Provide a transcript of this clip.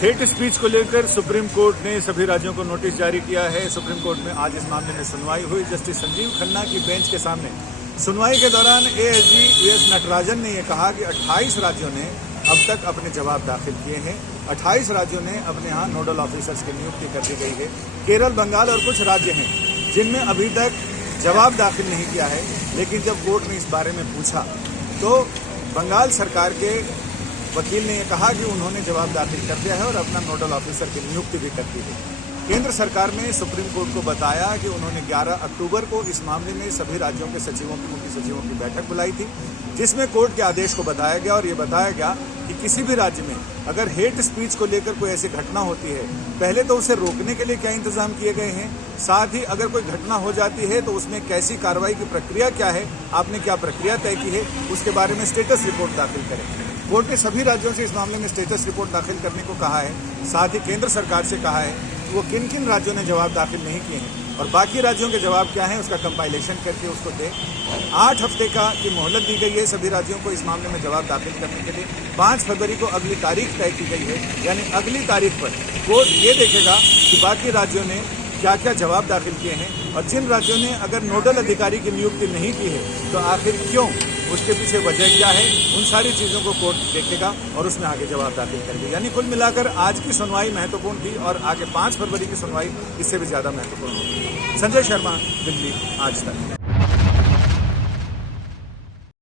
Hate speech को लेकर supreme court ने सभी राज्यों को नोटिस जारी किया है। सुप्रीम कोर्ट में आज इस मामले में सुनवाई हुई। जस्टिस संजीव खन्ना की बेंच के सामने सुनवाई के दौरान एएसजी वीएस नटराजन ने यह कहा कि 28 राज्यों ने अब तक अपने जवाब दाखिल किए हैं। 28 राज्यों ने अपने यहाँ नोडल ऑफिसर्स की नियुक्ति कर दी गई है। केरल, बंगाल और कुछ राज्य हैं जिनमें अभी तक जवाब दाखिल नहीं किया है। लेकिन जब कोर्ट ने इस बारे में पूछा तो बंगाल सरकार के वकील ने यह कहा कि उन्होंने जवाब दाखिल कर दिया है और अपना नोडल ऑफिसर की नियुक्ति भी कर दी है। केंद्र सरकार ने सुप्रीम कोर्ट को बताया कि उन्होंने 11 अक्टूबर को इस मामले में सभी राज्यों के सचिवों की, मुख्य सचिवों की बैठक बुलाई थी, जिसमें कोर्ट के आदेश को बताया गया और ये बताया गया कि किसी भी राज्य में अगर हेट स्पीच को लेकर कोई ऐसी घटना होती है, पहले तो उसे रोकने के लिए क्या इंतजाम किए गए हैं, साथ ही अगर कोई घटना हो जाती है तो उसमें कैसी कार्रवाई की प्रक्रिया क्या है, आपने क्या प्रक्रिया तय की है, उसके बारे में स्टेटस रिपोर्ट दाखिल करें। कोर्ट ने सभी राज्यों से इस मामले में स्टेटस रिपोर्ट दाखिल करने को कहा है। साथ ही केंद्र सरकार से कहा है कि वो किन किन राज्यों ने जवाब दाखिल नहीं किए हैं और बाकी राज्यों के जवाब क्या हैं उसका कंपाइलेशन करके उसको दे। 8 हफ्ते की मोहलत दी गई है सभी राज्यों को इस मामले में जवाब दाखिल करने के लिए। 5 फरवरी को अगली तारीख तय की गई है, यानी अगली तारीख पर कोर्ट ये देखेगा कि बाकी राज्यों ने क्या क्या जवाब दाखिल किए हैं और जिन राज्यों ने अगर नोडल अधिकारी की नियुक्ति नहीं की है तो आखिर क्यों, उसके पीछे वजह क्या है, उन सारी चीज़ों को कोर्ट देखेगा और उसमें आगे जवाब दाखिल करेगा। यानी कुल मिलाकर आज की सुनवाई महत्वपूर्ण थी और आगे 5 फरवरी की सुनवाई इससे भी ज़्यादा महत्वपूर्ण होगी। संजय शर्मा, दिल्ली, आज तक।